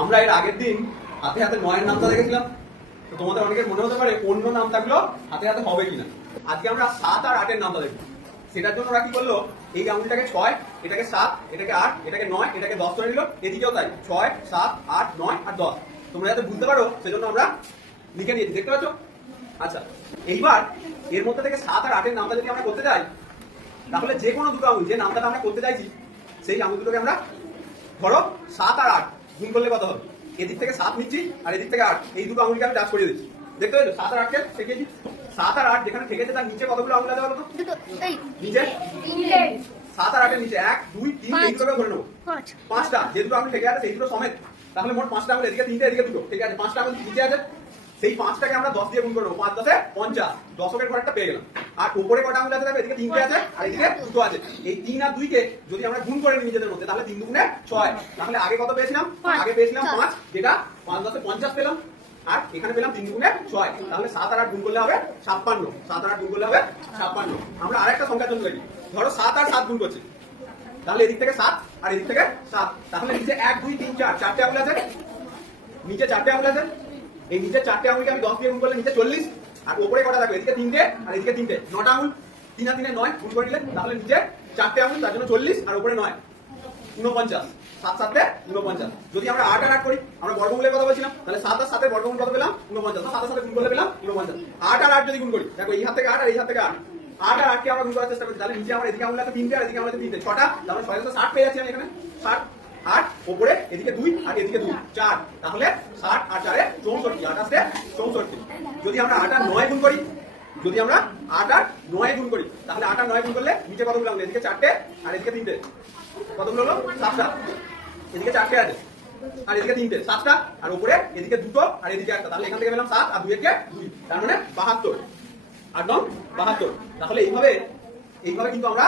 আমরা এর আগের দিন হাতে হাতে 9 এর নামটা দেখেছিলাম। তো তোমাদের অনেকের মনে হতে পারে অন্য নাম থাকলেও হাতে হাতে হবে কিনা। আজকে আমরা 7 আর 8 এর নামটা দেখব। সেটার জন্য ওরা কি করলো, এই আঙুলটাকে 6, এটাকে 7, এটাকে 8, এটাকে 9, এটাকে 10 করে নিল। এদিকেও তাই 6, 7, 8, 9 আর 10। তোমরা যাতে বুঝতে পারো সেজন্য আমরা লিখে নিয়েছি, দেখতে পাচ্ছ? আচ্ছা, এইবার এর মধ্যে থেকে 7 আর 8 এর নামটা যদি আমরা করতে যাই, তাহলে যে কোনো দুটো আঙুল, যে নামটা আমরা করতে চাইছি সেই আঙুল দুটোকে আমরা ধরো 7 আর 8 গুণ করলে কত হবে? এদিক থেকে 7 নিচ্ছি আর এদিক থেকে 8, এই দুটো আঙুলকে আমি টাচ করে দিচ্ছি। দেখতে পেয়েছো? 7 আর 8 কে ঠেকেছি। 7 আর 8 যেখানে ঠেকেছে তার নিচে কতগুলো আঙুল আছে বলো তো? নিচে 7 আর 8 এর নিচে 1, 2, 3 এই দুটো ধরে নেবো। 5টা যে দুটো আঙুল ঠেকে আছে সেই দুটো সমেত, তাহলে মোট 5টা আঙুল, এদিকে 3টে এদিকে 2টো, ঠিক আছে? 5টা আঙুল নিচে আছে, সেই 5টাকে আমরা 10 দিয়ে গুণ করে নেবো। 5 10 এ 50, দশকের ঘর একটা পেয়ে গেলাম। আর উপরে কটা আঙুল আছে দেখো? এদিকে 3টে আছে আর এদিকে 2টো আছে। এই 3 আর 2 কে যদি আমরা গুণ করে নিই নিজেদের মধ্যে, তাহলে 3 দুগুণে 6। তাহলে আগে কত পেয়েছিলাম? আগে পেয়েছিলাম 5, যেটা 5 10 এ 50 পেলাম, আর এখানে পেলাম 3 দুগুণে 6। তাহলে 7 আর 8 গুণ করলে হবে 56। 7 আর 8 গুণ করলে হবে 56। আমরা আরেকটা সংখ্যার জন্য লিখি। ধরো 7 আর 7 গুণ করছি, তাহলে এদিক থেকে 7 আর এদিক থেকে 7, তাহলে নিচে 1 2 3 4 চারটে আঙুল আছে, নিচে 4টে আঙুল আছে। এই নিচে 4টে আঙুলকে আমি 10 দিয়ে গুণ করলে নিচে 40, আর উপরে কটা থাকবে? এদিকে 3টে আর এদিকে 3টে, 9টা আঙুল। 3 আর 3 এ 9 গুণ করে নিলে তাহলে নিচে 4টে আঙুল, তার জন্য 40 আর উপরে 9, 49। 7 7 এ 49। যদি আমরা 8 আর 8 করি, আমরা বর্গমূলের কথা বলছিলাম, তাহলে 7 আর 7 এর বর্গমূল কত পেলাম? 49। 7 আর 7 গুণ করলে পেলাম 49। 8 আর 8 যদি গুণ করি, দেখো এই হাত থেকে 8 আর এই হাত থেকে 8, 8 আর 8 কে আমরা গুণ করার চেষ্টা করছি, তাহলে নিচে আমরা এদিকে আঙুল আছে 3টে আর এদিকে আঙুল আছে 3টে, 6টা, তাহলে 6 60 পেয়ে যাচ্ছি আমি এখানে। 60, 8 উপরে এদিকে 2 আর এদিকে 2, 4, তাহলে 60 আর 4 এ 64, 28 এ 64। যদি আমরা 8 আর 9 গুণ করি, যদি আমরা 8 আর 9 গুণ করি, তাহলে 8 আর 9 গুণ করলে নিচে কতগুলো আঙুল? এদিকে 4টে আর এদিকে 3টে, কতগুলো হলো? 7টা। এদিকে 4টে আছে আর এদিকে 3টে, 7টা, আর উপরে এদিকে 2টো আর এদিকে 1টা, তাহলে এখান থেকে পেলাম 7 আর 2 একে 2, তার মানে 72। 8 9 72। তাহলে এইভাবে কিন্তু আমরা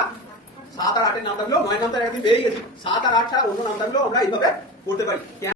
7 আর 8 এর নাম থাকলেও 9 নামটা একদিন পেয়ে গেছি। 7 আর 8 ছাড়া অন্য নাম থাকলেও আমরা এইভাবে করতে পারি।